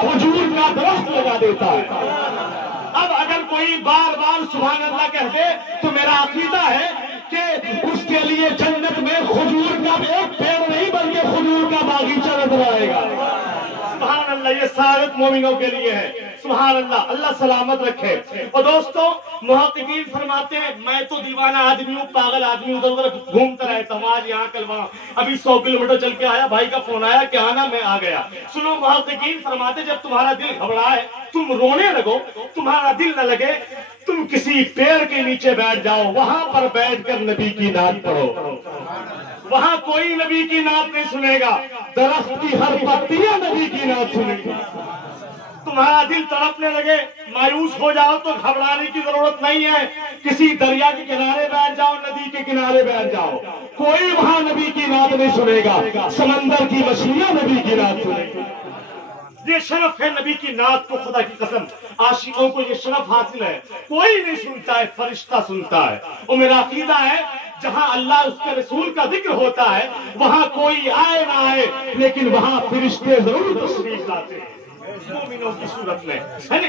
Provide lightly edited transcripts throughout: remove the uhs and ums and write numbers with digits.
کھجور کا درخت لگا دیتا ہے۔ اب اگر کوئی بار بار سبحان اللہ کہہ دے تو میرا عقیدہ ہے کہ اس کے لیے جنت میں کھجور کا ایک پیڑ نہیں بلکہ کھجور کا باغیچہ نظر آئے گا۔ سبحان اللہ، یہ سعادت مومنوں کے لیے ہے۔ سبحان اللہ، اللہ سلامت رکھے۔ اور دوستو، محققین فرماتے ہیں میں تو دیوانہ آدمی ہوں، پاگل آدمی ہوں، ادھر ادھر گھومتا رہتا ہوں، آج یہاں کل وہاں، ابھی 100 کلومیٹر چل کے آیا، بھائی کا فون آیا کہ آنا، میں آ گیا۔ سنو، محققین فرماتے جب تمہارا دل گھبرائے، تم رونے لگو، تمہارا دل نہ لگے، تم کسی پیڑ کے نیچے بیٹھ جاؤ، وہاں پر بیٹھ کر نبی کی نعت پڑھو۔ وہاں کوئی نبی کی نعت نہیں سنے گا، درخت کی ہر پتیاں نبی کی نعت سنے گی۔ تمہارا دل تڑپنے لگے، مایوس ہو جاؤ تو گھبرانے کی ضرورت نہیں ہے، کسی دریا کے کنارے بیٹھ جاؤ، ندی کے کنارے بیٹھ جاؤ، کوئی وہاں نبی کی نعت نہیں سنے گا، سمندر کی مچھلیاں نبی کی نعت سنے گی۔ یہ شرف ہے نبی کی نعت کو، خدا کی قسم عاشقوں کو یہ شرف حاصل ہے، کوئی نہیں سنتا ہے، فرشتہ سنتا ہے۔ اور میرا عقیدہ ہے جہاں اللہ اس کے رسول کا ذکر ہوتا ہے وہاں کوئی آئے نہ آئے لیکن وہاں فرشتے ضرور تشریف لاتے ہیں مومنوں کی صورت میں، ہے نا؟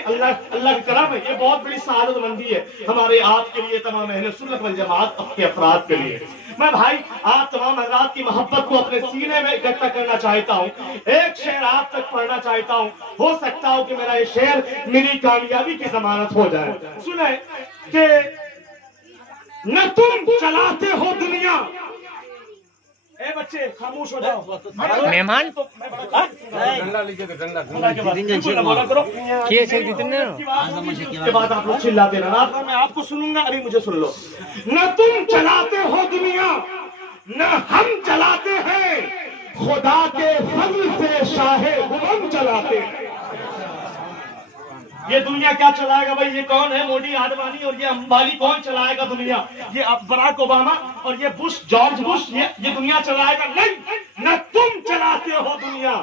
اللہ کی کرم ہے، یہ بہت بڑی سعادت مندی ہے ہمارے آپ کے لیے، تمام اہل سنت والجماعت کے افراد کے لیے۔ میں بھائی آپ تمام حضرات کی محبت کو اپنے سینے میں اکٹھا کرنا چاہتا ہوں، ایک شعر آپ تک پڑھنا چاہتا ہوں، ہو سکتا ہو کہ میرا یہ شعر میری کامیابی کی ضمانت ہو جائے۔ سنیں کہ نہ تم چلاتے ہو دنیا، اے بچے خاموش ہو جاؤ، مہمان کے بعد آپ لوگ چلاتے رہنا، میں آپ کو سنوں گا، ابھی مجھے سن لو۔ نہ تم چلاتے ہو دنیا، نہ ہم چلاتے ہیں، خدا کے فضل سے شاہ امم چلاتے ہیں۔ یہ دنیا کیا چلائے گا بھائی؟ یہ کون ہے؟ مودی، آڈوانی اور یہ امبانی کون چلائے گا دنیا؟ یہ براک اوباما اور یہ بش، جارج بش، یہ دنیا چلائے گا؟ نہیں، نہ تم چلاتے ہو دنیا،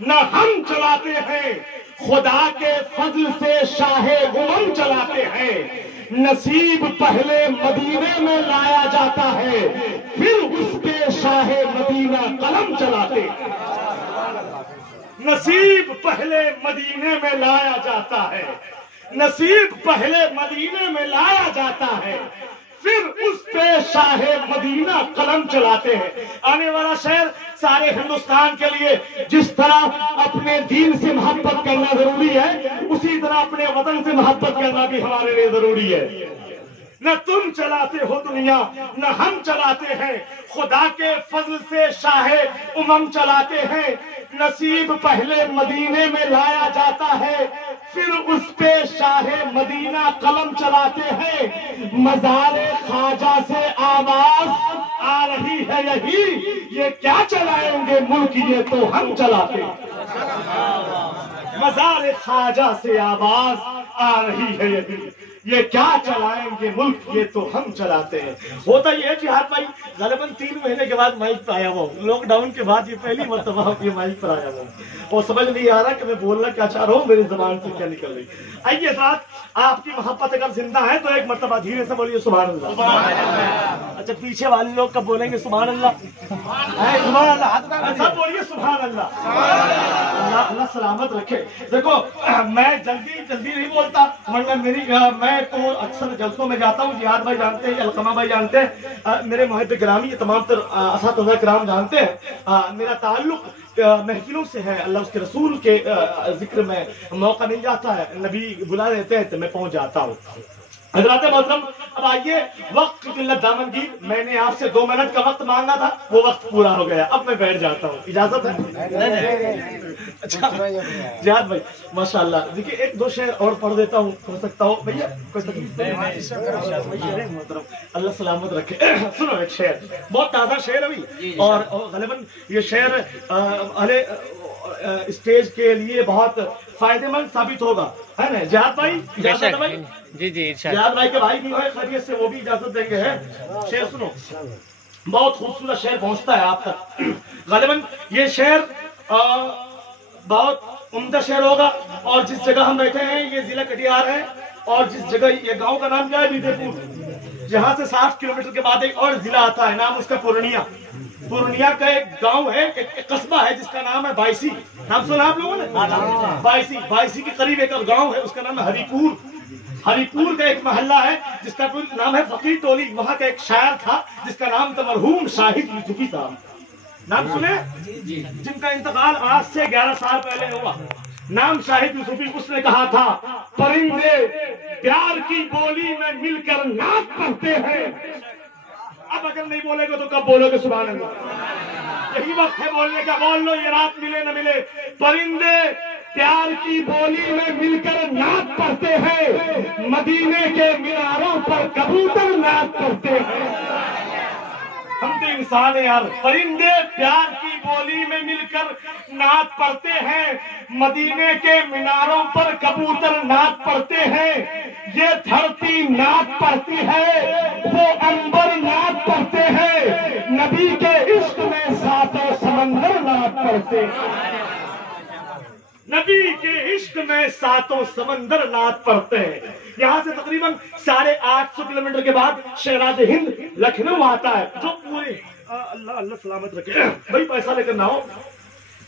نہ ہم چلاتے ہیں، خدا کے فضل سے شاہ امم چلاتے ہیں۔ نصیب پہلے مدینے میں لایا جاتا ہے، پھر اس کے شاہ مدینہ قلم چلاتے ہیں۔ نصیب پہلے مدینے میں لایا جاتا ہے، نصیب پہلے مدینے میں لایا جاتا ہے، پھر اس پہ شاہ مدینہ قلم چلاتے ہیں۔ آنے والا شعر سارے ہندوستان کے لیے، جس طرح اپنے دین سے محبت کرنا ضروری ہے اسی طرح اپنے وطن سے محبت کرنا بھی ہمارے لیے ضروری ہے۔ نہ تم چلاتے ہو دنیا، نہ ہم چلاتے ہیں، خدا کے فضل سے شاہ امم چلاتے ہیں۔ نصیب پہلے مدینے میں لایا جاتا ہے، پھر اس پہ شاہ مدینہ قلم چلاتے ہیں۔ مزار خواجہ سے آواز آ رہی ہے یہی، یہ کیا چلائیں گے ملک، یہ تو ہم چلاتے ہیں۔ مزار خواجہ سے آواز آ رہی ہے یہی، یہ کیا چلائیں گے ملک، یہ تو ہم چلاتے ہیں۔ ہوتا یہ ہے جہاد بھائی غالباً 3 مہینے کے بعد مائک پر آیا ہوا ہوں، لاک ڈاؤن کے بعد یہ پہلی مرتبہ یہ مائک پر آیا ہوا ہوں، اور سمجھ نہیں آ رہا کہ میں بولنا کیا چاہ رہا ہوں، میری زبان سے کیا نکل رہی۔ آئیے حضرات، آپ کی محبت اگر زندہ ہے تو ایک مرتبہ دھیرے سے بولیے سبحان اللہ۔ اچھا پیچھے والے لوگ کب بولیں گے سبحان اللہ؟ سبحان اللہ، سب بولیے سبحان اللہ۔ اللہ سلامت رکھے۔ دیکھو میں جلدی نہیں بولتا، ورنہ میں تو اکثر جلسوں میں جاتا ہوں، جہاد بھائی جانتے ہیں، علقمہ بھائی جانتے ہیں، میرے محب گرامی، یہ تمام تر اساتذہ کرام جانتے ہیں، میرا تعلق محفلوں سے ہے، اللہ اس کے رسول کے ذکر میں موقع مل جاتا ہے، نبی بلا دیتے ہیں تو میں پہنچ جاتا ہوں۔ حضرات محترم، اب آئیے، وقت کی قلت دامنگیر، میں نے آپ سے 2 منٹ کا وقت مانگا تھا، وہ وقت پورا ہو گیا، اب میں بیٹھ جاتا ہوں، اجازت ہے؟ اچھا جہاد بھائی ماشاء اللہ، دیکھیے 1-2 شعر اور پڑھ دیتا ہوں، ہو سکتا ہو بھیا کوئی تکلیف نہیں؟ محترم اللہ سلامت رکھے۔ سنو ایک شعر، بہت تازہ شعر ابھی، اور غالباً یہ شعر اسٹیج کے لیے بہت فائدہ مند ثابت ہوگا، ہے نا جہاد بھائی؟ اجازت بھائی؟ جی جہاد بھائی کے بھائی بھی ہوئے خیریت سے، وہ بھی اجازت دیں گے۔ شعر سنو، بہت خوبصورت شعر پہنچتا ہے آپ تک، غالباً یہ شعر بہت عمدہ شعر ہوگا، اور جس جگہ ہم بیٹھے ہیں یہ ضلع کٹیہار ہے، اور جس جگہ یہ گاؤں کا نام کیا ہے؟ بیدے پور، جہاں سے 60 کلومیٹر کے بعد ایک اور ضلع آتا ہے، نام اس کا پورنیہ، पूर्णिया का एक गांव है, एक कस्बा है जिसका नाम है बायसी। नाम सुना आप लोगों ने? बायसी के करीब एक गांव है, उसका नाम है हरिपुर। हरिपुर का एक मोहल्ला है जिसका नाम है फकीर टोली। वहां का एक शायर था जिसका नाम था मरहूम शाहिद यूसुफी साहब। नाम सुने? जिनका इंतकाल आज से 11 साल पहले हुआ। नाम शाहिद यूसुफी। उसने कहा था, परिंदे प्यार की बोली में मिलकर नाच पढ़ते हैं। अब अगर नहीं बोलेगे तो कब बोलोगे? सुभान अल्लाह। यही वक्त है बोलने का, बोल लो, ये रात मिले न मिले। परिंदे प्यार की बोली में मिलकर नाच पढ़ते हैं, मदीने के मीनारों पर कबूतर नाच करते हैं। हम तो इंसान है यार। परिंदे प्यार की बोली में मिलकर नाच पढ़ते हैं, मदीने के मीनारों पर कबूतर नाच पढ़ते हैं। ये धरती नाच पढ़ती है, वो अंबर नाच पढ़ते हैं, नबी के इश्क में सातों समंदर नाच पढ़ते हैं। नबी के इश्क में सातों समंदर नाच पढ़ते हैं। यहाँ से तकरीबन 850 किलोमीटर के बाद शहराज हिंद लखनऊ आता है, जो पूरे अल्लाह अल्लाह सलामत रखे। भाई पैसा लेकर ना हो,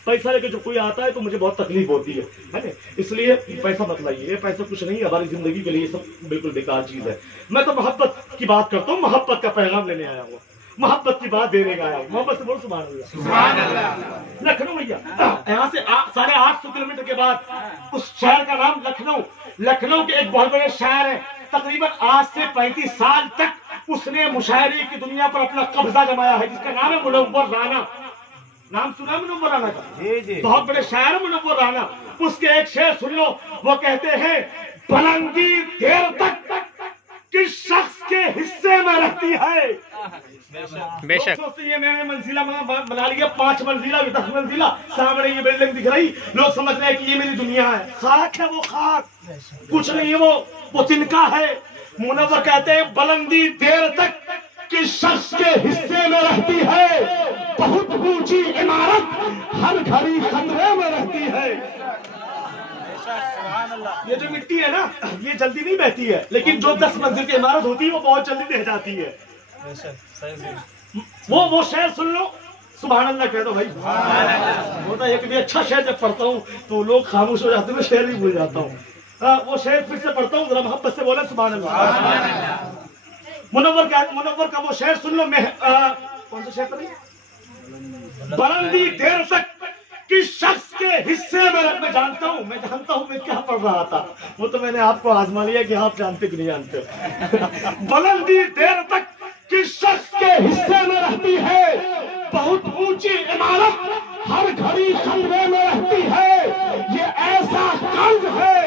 पैसा लेकर जो कोई आता है तो मुझे बहुत तकलीफ होती है, इसलिए पैसा मत लाइए। ये पैसा कुछ नहीं है, हमारी जिंदगी के लिए सब बिल्कुल बेकार चीज है। मैं तो मोहब्बत की बात करता हूँ, मोहब्बत का पैगाम लेने आया हूँ, मोहब्बत की बात देने का आया हूँ। मोहब्बत से बोलो सुभान अल्लाह। लखनऊ भैया, यहाँ से 850 किलोमीटर के बाद उस शहर का नाम लखनऊ। लखनऊ के एक बहुत बड़े शहर है, तकरीबन आज से 35 साल तक उसने मुशायरे की दुनिया पर अपना कब्जा जमाया है, जिसका नाम है मुनव्वर राना। नाम सुना मुनव्वर राना का? बहुत बड़े शायर मुनव्वर राना। उसके एक शेर सुन लो, वो कहते हैं, बुलंदी देर तक किस शख्स के हिस्से में रहती है। बेशक सोचते ये मैंने मंजिला बना लिया, 5 मंजिला 10 मंजिला, सामने ये बिल्डिंग दिख रही, लोग समझ रहे हैं कि ये मेरी दुनिया है। खाक है वो, खाक कुछ नहीं है, वो तिनका है। मुनव्वर कहते हैं, बुलंदी देर तक किस शख्स के हिस्से में रहती है, बहुत ऊंची इमारत हर घड़ी खतरे में रहती है। ये जो मिट्टी है ना, ये जल्दी नहीं बहती है, लेकिन जो 10 मंजिल की इमारत होती है वो बहुत जल्दी बह जाती है। वो शेर सुन लो, सुभान अल्लाह कह दो भाई। होता है कि अच्छा शेर जब पढ़ता हूँ तो लोग खामोश हो जाते हैं, मैं शेर ही भूल जाता हूँ। वो शेर फिर से पढ़ता हूँ, जरा मोहब्बत से बोले सुभान अल्लाह। मुनव्वर का वो शेर सुन लो। कौन सा शेर पढ़ी? बुलंदी देर तक किस शख्स के हिस्से में, मैं जानता हूँ मैं क्या पढ़ रहा था, वो तो मैंने आपको आजमा लिया कि आप जानते कि नहीं जानते। बुलंदी देर तक किस शख्स के हिस्से में रहती है, बहुत ऊंची इमारत हर घड़ी खतरे में रहती है। ये ऐसा कर्ज है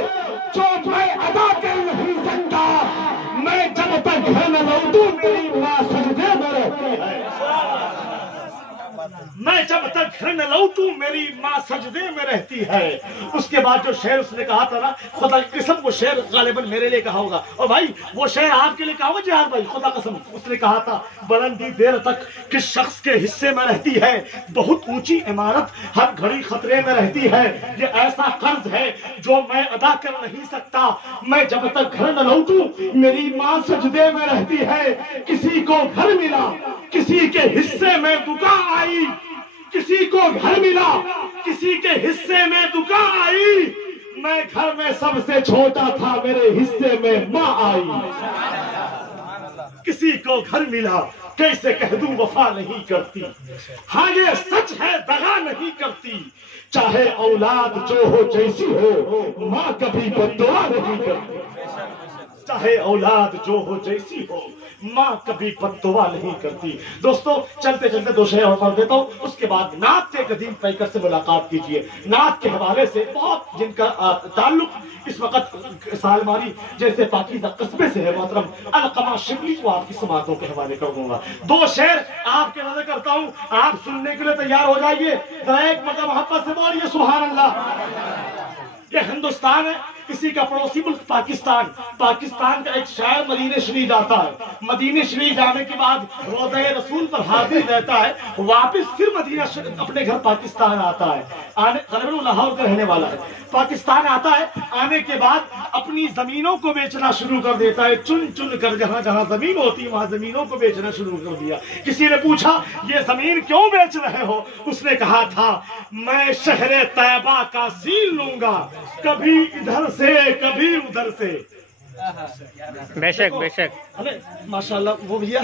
जो मैं अदा कर नहीं सकता, मैं जब तक घर में लौटूं मेरी मां सजदे में रहती है। मैं जब तक घर न लौटूं मेरी माँ सजदे में रहती है। उसके बाद जो शेर उसने कहा था ना, खुदा की कसम वो शेर गालिबन मेरे लिए कहा होगा, और भाई वो शेर आपके लिए कहा होगा जिहाद भाई, खुदा कसम उसने कहा था, बुलंदी देर तक किस शख्स के हिस्से में रहती है, बहुत ऊंची इमारत हर घड़ी खतरे में रहती है। ये ऐसा कर्ज है जो मैं अदा कर नहीं सकता, मैं जब तक घर न लौटूं मेरी माँ सजदे में रहती है। किसी को घर मिला, किसी के हिस्से में दुकान आई, किसी को घर मिला, किसी के हिस्से में दुकान आई, मैं घर में सबसे छोटा था, मेरे हिस्से में माँ आई। किसी को घर मिला, कैसे कह दूं वफा नहीं करती, हाँ ये सच है दगा नहीं करती। चाहे औलाद जो हो जैसी हो, माँ कभी बद्दुआ नहीं करती। चाहे औलाद जो हो जैसी हो, माँ कभी बद्दुआ नहीं करती। दोस्तों चलते चलते 2 शेर और पढ़ देता हूँ, उसके बाद नात के कदीम पैकर से मुलाकात कीजिए। नात के हवाले से बहुत जिनका ताल्लुक इस वक्त सालमारी जैसे पाकीज़ा कस्बे से है, मोहतरम अलकमा शिबली को आपकी समातों के हवाले कर दूंगा। 2 शेर आपके नजर करता हूँ, आप सुनने के लिए तैयार हो जाइए। एक मतलब मोहब्बत से बोलिए सुभान अल्लाह। ये हिंदुस्तान है, किसी का पड़ोसी मुल्क पाकिस्तान। पाकिस्तान का एक शायर मदीने शरीफ जाता है, मदीने शरीफ जाने के बाद रोज़े रसूल पर हाजिर रहता है, वापस फिर मदीना अपने घर पाकिस्तान आता है। लाहौर का रहने वाला है, पाकिस्तान आता है। आने के बाद अपनी जमीनों को बेचना शुरू कर देता है। चुन चुन कर जहां जहां जमीन होती है वहां जमीनों को बेचना शुरू कर दिया। किसी ने पूछा ये जमीन क्यों बेच रहे हो? उसने कहा था मैं शहरे तैयबा का सील लूंगा, कभी इधर से कभी उधर से। बेशक बेशक। अरे माशाल्लाह वो भैया,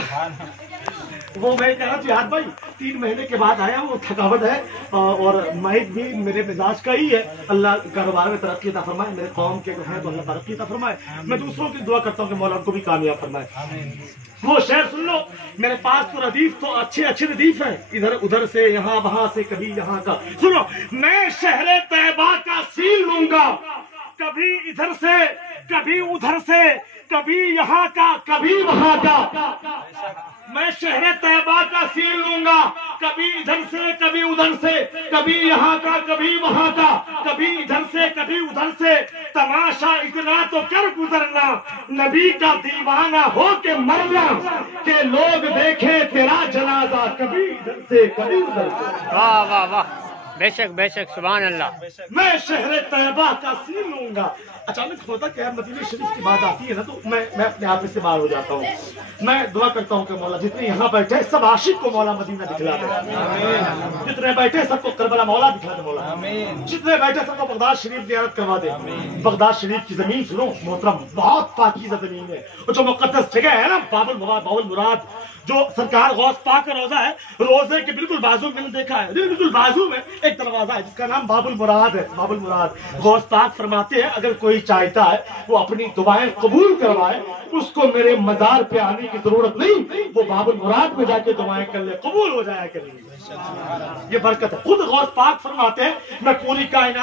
वो मैं कह रहा जिहाद भाई 3 महीने के बाद आया, वो थकावट है और माइक भी मेरे मिजाज का ही है। अल्लाह कारोबार में तरक्की अता फरमाए, मेरे कौम के जो है तो अल्लाह तरक्की अता फरमाए। मैं दूसरों की दुआ करता हूँ कि मौला उनको भी कामयाब फरमाए। वो शेर सुन लो, मेरे पास तो रदीफ तो अच्छे अच्छे रदीफ हैं, इधर उधर से यहाँ वहां से कभी यहाँ का। सुनो, मैं शहरे तैयबा का सील लूंगा, कभी इधर से कभी उधर से, कभी यहाँ का कभी वहां का। मैं शहरे तैयबा का सील लूंगा, कभी इधर से कभी उधर से, कभी यहाँ का कभी वहां का, कभी इधर से कभी उधर से। तमाशा इतना तो कर गुजरना, नबी का दीवाना हो के मरना, के लोग देखे तेरा जनाजा, कभी इधर से कभी उधर से। वाह वाह वाह, बेशक बेशक, सुभान अल्लाह। मैं शहरे तैयबा का सील लूंगा। अचानक होता क्या है, मदीने शरीफ की बात आती है ना तो मैं अपने आप से बाहर हो जाता हूँ। मैं दुआ करता हूँ कि मौला जितने यहाँ बैठे सब आशिक को मौला मदीना दिखला दे, जितने बैठे सबको करबला मौला दिखला दे मौला, जितने बैठे सबको बगदाद शरीफ ज़ियारत करवा दे। बगदाद शरीफ की जमीन सुनो मोहतरम, बहुत पाकीज़ा जमीन है। और जो मुकद्दस जगह है ना बाबुल मुराद, जो सरकार गौस पाक का रोजा है, रोजे के बिल्कुल बाजू में मैंने देखा है, बिल्कुल बाजू में एक दरवाजा है जिसका नाम बाबुल मुराद है। बाबुल मुराद गौस पाक फरमाते हैं अगर कोई चाहता है वो अपनी दुआएं कबूल करवाए, उसको मेरे मजार पे आने की जरूरत नहीं, वो बाबुल मुराद में जाके दुआएं कर ले, कबूल हो जाया करेंगे। ये बरकत है। खुद गौस पाक फरमाते हैं मैं पूरी कायनात